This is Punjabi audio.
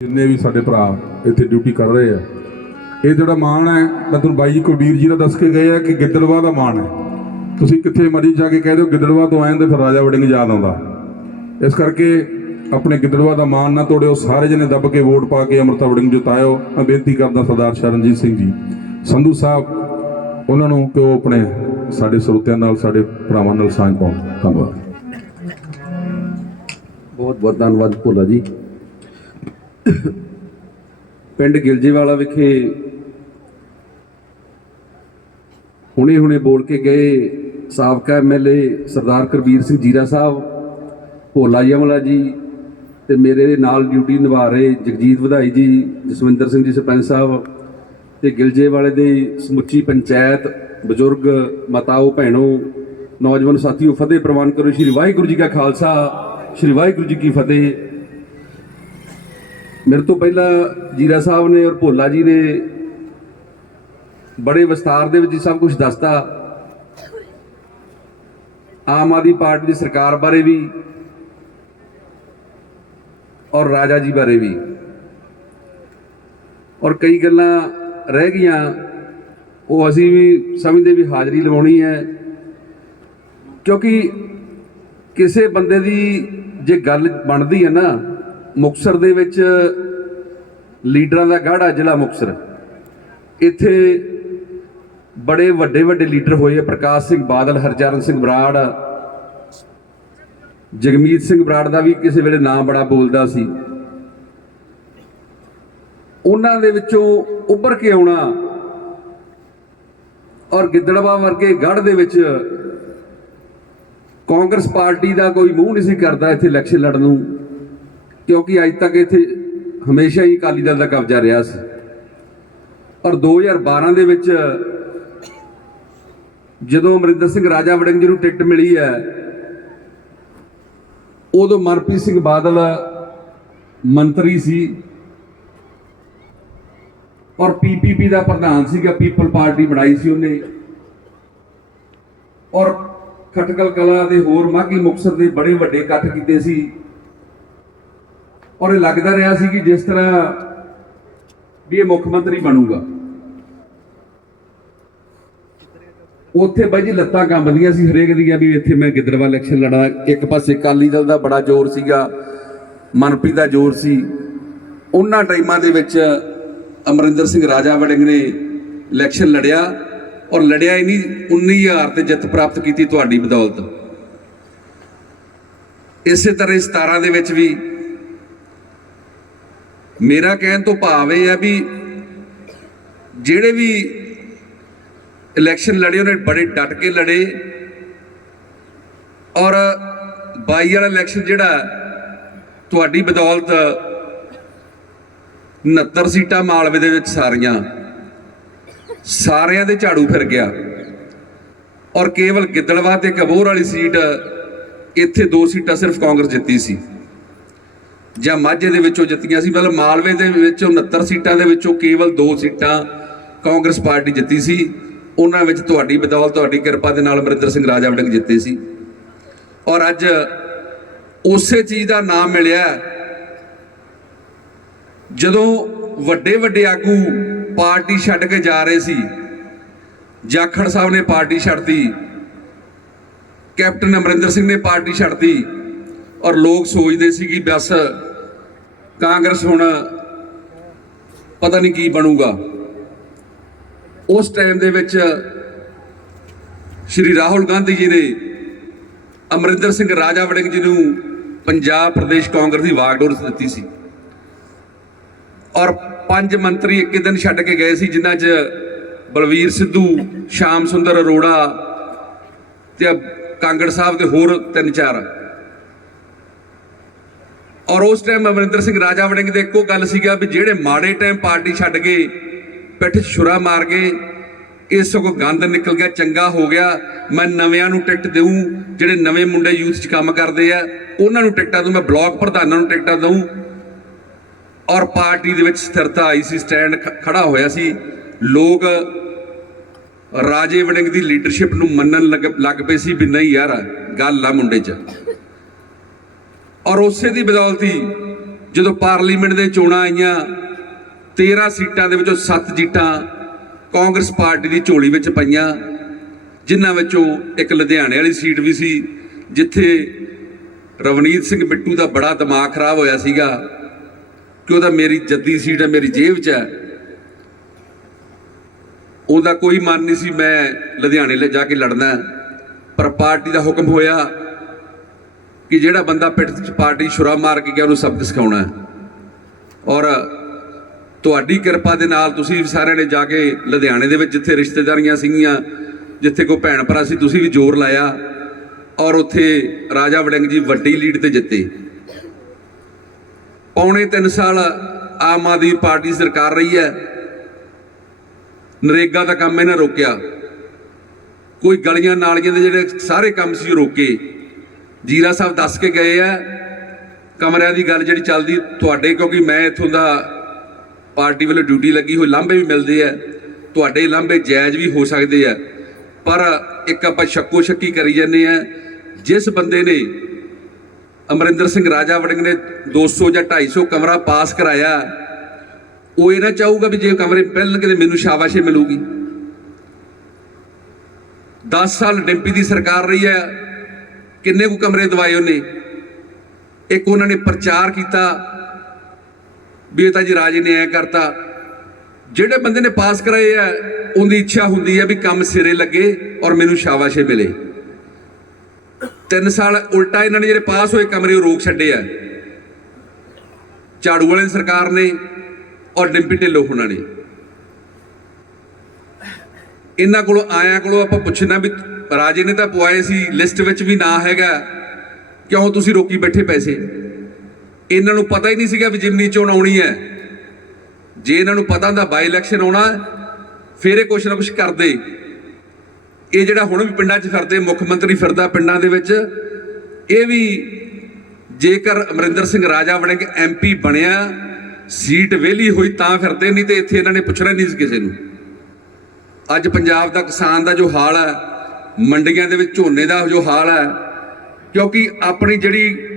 ਜਿੰਨੇ ਵੀ ਸਾਡੇ ਭਰਾ ਇੱਥੇ ਡਿਊਟੀ ਕਰ ਰਹੇ ਆ। ਇਹ ਜਿਹੜਾ ਮਾਣ ਹੈ, ਮੈਂ ਤੁਹਾਨੂੰ ਬਾਈ ਜੀ ਕੁਲਬੀਰ ਜੀ ਦਾ ਦੱਸ ਕੇ ਗਏ ਆ ਕਿ ਗਿੱਦੜਵਾ ਦਾ ਮਾਣ ਹੈ। ਤੁਸੀਂ ਕਿੱਥੇ ਮਰਜ਼ੀ ਜਾ ਕੇ ਕਹਿ ਦਿਓ ਗਿੱਦੜਵਾ ਤੋਂ ਆਏ ਹਾਂ ਤੇ ਫਿਰ ਰਾਜਾ ਵੜਿੰਗ ਯਾਦ ਆਉਂਦਾ। ਇਸ ਕਰਕੇ ਆਪਣੇ ਗਿੱਦੜਵਾ ਦਾ ਮਾਣ ਨਾ ਤੋੜਿਓ, ਸਾਰੇ ਜਣੇ ਦੱਬ ਕੇ ਵੋਟ ਪਾ ਕੇ ਅਮਰਤਾ ਵੜਿੰਗ ਜਿਤਾਇਓ। ਮੈਂ ਬੇਨਤੀ ਕਰਦਾ ਸਰਦਾਰ ਸ਼ਰਨਜੀਤ ਸਿੰਘ ਜੀ, ਸੰਧੂ ਸਾਹਿਬ, ਉਹਨਾਂ ਨੂੰ ਕਿ ਉਹ ਆਪਣੇ ਸਾਡੇ ਸਰੋਤਿਆਂ ਨਾਲ, ਸਾਡੇ ਭਰਾਵਾਂ ਨਾਲ ਸਾਂਝ ਪਾਉਣ। ਧੰਨਵਾਦ। ਬਹੁਤ ਬਹੁਤ ਧੰਨਵਾਦ ਭੋਲਾ ਜੀ। ਪਿੰਡ ਗਿਲਜੀਵਾਲਾ ਵਿਖੇ ਹੁਣੇ ਹੁਣੇ ਬੋਲ ਕੇ ਗਏ ਸਾਬਕਾ ਐਮਐਲਏ ਸਰਦਾਰ ਕਰਬੀਰ ਸਿੰਘ ਜੀਰਾ ਸਾਹਿਬ, ਭੋਲਾ ਯਮਲਾ ਜੀ ਤੇ ਮੇਰੇ ਨਾਲ ਡਿਊਟੀ ਨਿਭਾ ਰਹੇ ਜਗਜੀਤ ਵਧਾਈ ਜੀ, ਜਸਵਿੰਦਰ ਸਿੰਘ ਜੀ ਸਰਪੰਚ ਸਾਹਿਬ ਤੇ ਗਿਲਜੇ ਵਾਲੇ ਦੇ ਸਮੁੱਚੀ ਪੰਚਾਇਤ ਬਜ਼ੁਰਗ ਮਾਤਾਓ ਭੈਣੋ, ਨੌਜਵਾਨ ਸਾਥੀਓ, ਫਤਿਹ ਪ੍ਰਵਾਨ ਕਰੋ। ਸ਼੍ਰੀ ਵਾਹਿਗੁਰੂ ਜੀ ਕਾ ਖਾਲਸਾ, ਸ਼੍ਰੀ ਵਾਹਿਗੁਰੂ ਜੀ ਕੀ ਫਤਿਹ। ਮੇਰੇ ਤੋਂ ਪਹਿਲਾਂ ਜੀਰਾ ਸਾਹਿਬ ਨੇ ਔਰ ਭੋਲਾ ਜੀ ਨੇ ਬੜੇ ਵਿਸਤਾਰ ਦੇ ਵਿੱਚ ਸਭ ਕੁਝ ਦੱਸਤਾ। ਆਮ ਆਦਮੀ ਪਾਰਟੀ ਦੀ ਸਰਕਾਰ ਬਾਰੇ ਵੀ ਔਰ ਰਾਜਾ ਜੀ ਬਾਰੇ ਵੀ। ਔਰ ਕਈ ਗੱਲਾਂ ਰਹਿ ਗਈਆਂ, ਉਹ ਅਸੀਂ ਵੀ ਸਮਝਦੇ ਵੀ ਹਾਜ਼ਰੀ ਲਵਾਉਣੀ ਹੈ। ਕਿਉਂਕਿ ਕਿਸੇ ਬੰਦੇ ਦੀ ਜੇ ਗੱਲ ਬਣਦੀ ਹੈ ਨਾ ਮੁਕਸਰ ਦੇ ਵਿੱਚ ਲੀਡਰਾਂ ਦਾ ਗਾੜਾ ਜ਼ਿਲ੍ਹਾ ਮੁਕਸਰ। ਇੱਥੇ ਬੜੇ ਵੱਡੇ ਵੱਡੇ ਲੀਡਰ ਹੋਏ ਆ, ਪ੍ਰਕਾਸ਼ ਸਿੰਘ ਬਾਦਲ, ਹਰਚਰਨ ਸਿੰਘ ਬਰਾੜ, ਜਗਮੀਤ ਸਿੰਘ ਬਰਾੜ ਦਾ ਵੀ ਕਿਸੇ ਵੇਲੇ ਨਾਂ ਬੜਾ ਬੋਲਦਾ ਸੀ। ਉਹਨਾਂ ਦੇ ਵਿੱਚੋਂ ਉੱਭਰ ਕੇ ਆਉਣਾ ਔਰ ਗਿੱਦੜਵਾ ਵਰਗੇ ਗੜ੍ਹ ਦੇ ਵਿੱਚ ਕਾਂਗਰਸ ਪਾਰਟੀ ਦਾ ਕੋਈ ਮੂੰਹ ਨਹੀਂ ਸੀ ਕਰਦਾ ਇੱਥੇ ਇਲੈਕਸ਼ਨ ਲੜਨ ਨੂੰ। ਕਿਉਂਕਿ ਅੱਜ ਤੱਕ ਇੱਥੇ ਹਮੇਸ਼ਾ ਹੀ ਅਕਾਲੀ ਦਲ ਦਾ ਕਬਜ਼ਾ ਰਿਹਾ ਸੀ। ਔਰ 2012 ਦੇ ਵਿੱਚ ਜਦੋਂ ਅਮਰਿੰਦਰ ਸਿੰਘ ਰਾਜਾ ਵੜਿੰਗ ਜੀ ਨੂੰ ਟਿਕਟ ਮਿਲੀ ਹੈ, ਉਦੋਂ ਮਨਪ੍ਰੀਤ ਸਿੰਘ ਬਾਦਲ ਮੰਤਰੀ ਸੀ ਔਰ ਪੀਪੀਪੀ ਦਾ ਪ੍ਰਧਾਨ ਸੀਗਾ, ਪੀਪਲ ਪਾਰਟੀ ਬਣਾਈ ਸੀ ਉਹਨੇ। ਔਰ ਖਟਕਲ ਕਲਾ ਦੇ ਹੋਰ ਮਾਗੀ ਮੁਕਸਰ ਦੇ ਬੜੇ ਵੱਡੇ ਇਕੱਠ ਕੀਤੇ ਸੀ। ਔਰ ਇਹ ਲੱਗਦਾ ਰਿਹਾ ਸੀ ਕਿ ਜਿਸ ਤਰ੍ਹਾਂ ਵੀ ਇਹ ਮੁੱਖ ਮੰਤਰੀ ਬਣੂਗਾ। ਉੱਥੇ ਬਾਈ ਜੀ ਲੱਤਾਂ ਕੰਬਦੀਆਂ ਸੀ ਹਰੇਕ ਦੀਆਂ ਵੀ ਇੱਥੇ ਮੈਂ ਗਿੱਦੜਵਾ ਇਲੈਕਸ਼ਨ ਲੜਾਂ, ਇੱਕ ਪਾਸੇ ਅਕਾਲੀ ਦਲ ਦਾ ਬੜਾ ਜ਼ੋਰ ਸੀਗਾ, ਮਨਪ੍ਰੀਤ ਦਾ ਜ਼ੋਰ ਸੀ। ਉਹਨਾਂ ਟਾਈਮਾਂ ਦੇ ਵਿੱਚ ਅਮਰਿੰਦਰ ਸਿੰਘ ਰਾਜਾ ਵੜਿੰਗ ਨੇ ਇਲੈਕਸ਼ਨ ਲੜਿਆ ਔਰ ਲੜਿਆ ਹੀ ਨਹੀਂ 19000 ਤੇ ਜਿੱਤ ਪ੍ਰਾਪਤ ਕੀਤੀ ਤੁਹਾਡੀ ਬਦੌਲਤ। ਇਸੇ ਤਰ੍ਹਾਂ ਹੀ 17 ਦੇ ਵਿੱਚ ਵੀ ਮੇਰਾ ਕਹਿਣ ਤੋਂ ਭਾਵ ਇਹ ਹੈ ਵੀ ਜਿਹੜੇ ਵੀ ਇਲੈਕਸ਼ਨ ਲੜੇ, ਉਹਨੇ ਬੜੇ ਡਟ ਕੇ ਲੜੇ। ਔਰ 22 ਵਾਲਾ ਇਲੈਕਸ਼ਨ ਜਿਹੜਾ ਤੁਹਾਡੀ ਬਦੌਲਤ 69 ਸੀਟਾਂ ਮਾਲਵੇ ਦੇ ਵਿੱਚ ਸਾਰੀਆਂ, ਸਾਰਿਆਂ ਦੇ ਝਾੜੂ ਫਿਰ ਗਿਆ। ਔਰ ਕੇਵਲ ਗਿੱਦੜਵਾ ਤੇ ਕਬੂਰ ਵਾਲੀ ਸੀਟ, ਇੱਥੇ ਦੋ ਸੀਟਾਂ ਸਿਰਫ ਕਾਂਗਰਸ ਜਿੱਤੀ ਸੀ। ਜਾਂ ਮਾਝੇ ਦੇ ਵਿੱਚੋਂ ਜਿੱਤੀਆਂ ਸੀ। ਮਤਲਬ ਮਾਲਵੇ ਦੇ ਵਿੱਚੋਂ 69 ਸੀਟਾਂ ਦੇ ਵਿੱਚੋਂ ਕੇਵਲ ਦੋ ਸੀਟਾਂ ਕਾਂਗਰਸ ਪਾਰਟੀ ਜਿੱਤੀ ਸੀ। ਉਹਨਾਂ ਵਿੱਚ ਤੁਹਾਡੀ ਬਦੌਲਤ ਤੁਹਾਡੀ ਕਿਰਪਾ ਦੇ ਨਾਲ ਅਮਰਿੰਦਰ ਸਿੰਘ ਰਾਜਾ ਵੜਿੰਗ ਜਿੱਤੇ ਸੀ। ਔਰ ਅੱਜ ਉਸੇ ਚੀਜ਼ ਦਾ ਨਾਮ ਮਿਲਿਆ ਜਦੋਂ ਵੱਡੇ ਵੱਡੇ ਆਗੂ ਪਾਰਟੀ ਛੱਡ ਕੇ ਜਾ ਰਹੇ ਸੀ, ਜਾਖੜ ਸਾਹਿਬ ਨੇ ਪਾਰਟੀ ਛੱਡਤੀ, ਕੈਪਟਨ ਅਮਰਿੰਦਰ ਸਿੰਘ ਨੇ ਪਾਰਟੀ ਛੱਡਤੀ ਔਰ ਲੋਕ ਸੋਚਦੇ ਸੀ ਕਿ ਬਸ ਕਾਂਗਰਸ ਹੁਣ ਪਤਾ ਨਹੀਂ ਕੀ ਬਣੂਗਾ। ਉਸ ਟਾਈਮ ਦੇ ਵਿੱਚ ਸ਼੍ਰੀ ਰਾਹੁਲ ਗਾਂਧੀ ਜੀ ਨੇ ਅਮਰਿੰਦਰ ਸਿੰਘ ਰਾਜਾ ਵੜਿੰਗ ਜੀ ਨੂੰ ਪੰਜਾਬ ਪ੍ਰਦੇਸ਼ ਕਾਂਗਰਸ ਦੀ ਵਾਗਡੋਰ ਦਿੱਤੀ ਸੀ। ਔਰ ਪੰਜ ਮੰਤਰੀ ਇੱਕ ਦਿਨ ਛੱਡ ਕੇ ਗਏ ਸੀ, ਜਿਨ੍ਹਾਂ 'ਚ ਬਲਵੀਰ ਸਿੱਧੂ, ਸ਼ਾਮ ਸੁੰਦਰ ਅਰੋੜਾ ਤੇ ਕਾਂਗੜ ਸਾਹਿਬ ਦੇ ਹੋਰ ਤਿੰਨ ਚਾਰ। ਔਰ ਉਸ ਟਾਈਮ ਅਮਰਿੰਦਰ ਸਿੰਘ ਰਾਜਾ ਵੜਿੰਗ ਦੇ ਇੱਕੋ ਗੱਲ ਸੀਗਾ ਵੀ ਜਿਹੜੇ ਮਾੜੇ ਟਾਈਮ ਪਾਰਟੀ ਛੱਡ ਗਏ, ਪਿੱਠ ਛੁਰਾ ਮਾਰ ਗਏ, ਇਹ ਸਗੋਂ ਗੰਦ ਨਿਕਲ ਗਿਆ, ਚੰਗਾ ਹੋ ਗਿਆ, ਮੈਂ ਨਵਿਆਂ ਨੂੰ ਟਿਕਟ ਦੇਊ, ਜਿਹੜੇ ਨਵੇਂ ਮੁੰਡੇ ਯੂਥ 'ਚ ਕੰਮ ਕਰਦੇ ਆ, ਉਹਨਾਂ ਨੂੰ ਟਿਕਟਾਂ ਦਊ, ਮੈਂ ਬਲਾਕ ਪ੍ਰਧਾਨਾਂ ਨੂੰ ਟਿਕਟਾਂ ਦਊ। ਔਰ ਪਾਰਟੀ ਦੇ ਵਿੱਚ ਸਥਿਰਤਾ ਆਈ ਸੀ, ਸਟੈਂਡ ਖ- ਖੜਾ ਹੋਇਆ ਸੀ। ਲੋਕ ਰਾਜੇ ਵੜਿੰਗ ਦੀ ਲੀਡਰਸ਼ਿਪ ਨੂੰ ਮੰਨਣ ਲੱਗ ਲੱਗ ਪਏ ਸੀ ਵੀ ਨਹੀਂ ਯਾਰ, ਗੱਲ ਆ ਮੁੰਡੇ 'ਚ। ਔਰ ਉਸੇ ਦੀ ਬਦੌਲਤੀ ਜਦੋਂ ਪਾਰਲੀਮੈਂਟ ਦੇ ਚੋਣਾਂ ਆਈਆਂ 13 ਸੀਟਾਂ ਦੇ ਵਿੱਚੋਂ 7 ਸੀਟਾਂ ਕਾਂਗਰਸ ਪਾਰਟੀ ਦੀ ਝੋਲੀ ਵਿੱਚ ਪਈਆਂ, ਜਿਨ੍ਹਾਂ ਵਿੱਚੋਂ ਇੱਕ ਲੁਧਿਆਣੇ ਵਾਲੀ ਸੀਟ ਵੀ ਸੀ, ਜਿੱਥੇ ਰਵਨੀਤ ਸਿੰਘ ਬਿੱਟੂ ਦਾ ਬੜਾ ਦਿਮਾਗ ਖਰਾਬ ਹੋਇਆ ਸੀਗਾ ਕਿ ਉਹਦਾ ਮੇਰੀ ਜੱਦੀ ਸੀਟ ਹੈ, ਮੇਰੀ ਜੇਬ 'ਚ ਹੈ। ਉਹਦਾ ਕੋਈ ਮਨ ਨਹੀਂ ਸੀ, ਮੈਂ ਲੁਧਿਆਣੇ ਲੈ ਜਾ ਕੇ ਲੜਨਾ ਪਰ ਪਾਰਟੀ ਦਾ ਹੁਕਮ ਹੋਇਆ ਕਿ ਜਿਹੜਾ ਬੰਦਾ ਪਿੱਠ 'ਚ ਪਾਰਟੀ ਛੁਰਾ ਮਾਰ ਕੇ ਗਿਆ, ਉਹਨੂੰ ਸਬਕ ਸਿਖਾਉਣਾ ਹੈ। ਔਰ ਤੁਹਾਡੀ ਕਿਰਪਾ ਦੇ ਨਾਲ ਤੁਸੀਂ ਸਾਰਿਆਂ ਨੇ ਜਾ ਕੇ ਲੁਧਿਆਣੇ ਦੇ ਵਿੱਚ ਜਿੱਥੇ ਰਿਸ਼ਤੇਦਾਰੀਆਂ ਸੀਗੀਆਂ, ਜਿੱਥੇ ਕੋਈ ਭੈਣ ਭਰਾ ਸੀ, ਤੁਸੀਂ ਵੀ ਜ਼ੋਰ ਲਾਇਆ ਔਰ ਉੱਥੇ ਰਾਜਾ ਵੜਿੰਗ ਜੀ ਵੱਡੀ ਲੀਡ ਤੇ ਜਿੱਤੇ। ਪੌਣੇ 3 ਸਾਲ ਆਮ ਆਦਮੀ ਪਾਰਟੀ ਸਰਕਾਰ ਰਹੀ ਹੈ। ਨਰੇਗਾ ਦਾ ਕੰਮ ਇਹਨਾਂ ਰੋਕਿਆ। ਕੋਈ ਗਲੀਆਂ ਨਾਲੀਆਂ ਦੇ ਜਿਹੜੇ ਸਾਰੇ ਕੰਮ ਸੀ ਉਹ ਰੋਕੇ। ਜੀਰਾ ਸਾਹਿਬ ਦੱਸ ਕੇ ਗਏ ਆ, ਕਮਰਿਆਂ ਦੀ ਗੱਲ ਜਿਹੜੀ ਚੱਲਦੀ ਤੁਹਾਡੇ, ਕਿਉਂਕਿ ਮੈਂ ਇੱਥੋਂ ਦਾ ਪਾਰਟੀ ਵੱਲੋਂ ਡਿਊਟੀ ਲੱਗੀ ਹੋਈ, ਲਾਂਭੇ ਵੀ ਮਿਲਦੇ ਆ, ਤੁਹਾਡੇ ਲਾਂਭੇ ਜਾਇਜ਼ ਵੀ ਹੋ ਸਕਦੇ ਆ, ਪਰ ਇੱਕ ਆਪਾਂ ਸ਼ੱਕੋ ਸ਼ੱਕੀ ਕਰੀ ਜਾਂਦੇ ਆ, ਜਿਸ ਬੰਦੇ ਨੇ ਅਮਰਿੰਦਰ ਸਿੰਘ ਰਾਜਾ ਵੜਿੰਗ ਨੇ 200 ਜਾਂ 250 ਕਮਰਾ ਪਾਸ ਕਰਾਇਆ, ਉਹ ਇਹ ਨਾ ਚਾਹੂਗਾ ਵੀ ਜੇ ਕਮਰੇ ਪਹਿਲਣਗੇ ਤੇ ਮੈਨੂੰ ਸ਼ਾਬਾਸ਼ੇ ਮਿਲੂਗੀ। 10 ਸਾਲ ਡਿੰਪੀ ਦੀ ਸਰਕਾਰ ਰਹੀ ਹੈ ਕਿੰਨੇ ਕੁ ਕਮਰੇ ਦਵਾਏ ਉਹਨੇ? ਇੱਕ ਉਹਨਾਂ ਨੇ ਪ੍ਰਚਾਰ ਕੀਤਾ ਵੀ ਇਹ ਤਾਂ ਜੀ ਰਾਜੇ ਨੇ ਐ ਕਰਤਾ। ਜਿਹੜੇ ਬੰਦੇ ਨੇ ਪਾਸ ਕਰਾਏ ਆ, ਉਹਦੀ ਇੱਛਾ ਹੁੰਦੀ ਹੈ ਵੀ ਕੰਮ ਸਿਰੇ ਲੱਗੇ ਔਰ ਮੈਨੂੰ ਸ਼ਾਬਾਸ਼ੇ ਮਿਲੇ। ਤਿੰਨ ਸਾਲ ਉਲਟਾ ਇਹਨਾਂ ਨੇ ਜਿਹੜੇ ਪਾਸ ਹੋਏ ਕਮਰੇ ਉਹ ਰੋਕ ਛੱਡੇ ਆ। ਝਾੜੂ ਵਾਲੇ ਸਰਕਾਰ ਨੇ ਔਰ ਡਿੰਪੀ ਢਿੱਲੋਂ ਹੁਣਾਂ ਨੇ। ਇਹਨਾਂ ਕੋਲੋਂ ਆਇਆਂ ਕੋਲੋਂ ਆਪਾਂ ਪੁੱਛਣਾ ਵੀ ਰਾਜੇ ਨੇ ਤਾਂ ਪਵਾਏ ਸੀ ਲਿਸਟ ਵਿੱਚ ਵੀ ਨਾ ਹੈਗਾ। ਕਿਉਂ ਤੁਸੀਂ ਰੋਕੀ ਬੈਠੇ ਪੈਸੇ? ਇਹਨਾਂ ਨੂੰ ਪਤਾ ਹੀ ਨਹੀਂ ਸੀਗਾ ਵੀ ਜਿਮਨੀ ਚੋਣ ਆਉਣੀ ਹੈ। ਜੇ ਇਹਨਾਂ ਨੂੰ ਪਤਾ ਹੁੰਦਾ ਬਾਈ ਇਲੈਕਸ਼ਨ ਆਉਣਾ, ਫਿਰ ਇਹ ਕੁਛ ਨਾ ਕੁਛ ਕਰਦੇ। ਇਹ ਜਿਹੜਾ ਹੁਣ ਵੀ ਪਿੰਡਾਂ 'ਚ ਫਿਰਦੇ, ਮੁੱਖ ਮੰਤਰੀ ਫਿਰਦਾ ਪਿੰਡਾਂ ਦੇ ਵਿੱਚ, ਇਹ ਵੀ ਜੇਕਰ ਅਮਰਿੰਦਰ ਸਿੰਘ ਰਾਜਾ ਬਣੇਗੇ ਐਮਪੀ ਬਣਿਆ, ਸੀਟ ਵਿਹਲੀ ਹੋਈ ਤਾਂ ਫਿਰਦੇ, ਨਹੀਂ ਤੇ ਇੱਥੇ ਇਹਨਾਂ ਨੇ ਪੁੱਛਣਾ ਨਹੀਂ ਸੀ ਕਿਸੇ ਨੂੰ। ਅੱਜ ਪੰਜਾਬ ਦਾ ਕਿਸਾਨ ਦਾ ਜੋ ਹਾਲ ਹੈ, ਮੰਡੀਆਂ ਦੇ ਵਿੱਚ ਝੋਨੇ ਦਾ ਜੋ ਹਾਲ ਹੈ, ਕਿਉਂਕਿ ਆਪਣੀ ਜਿਹੜੀ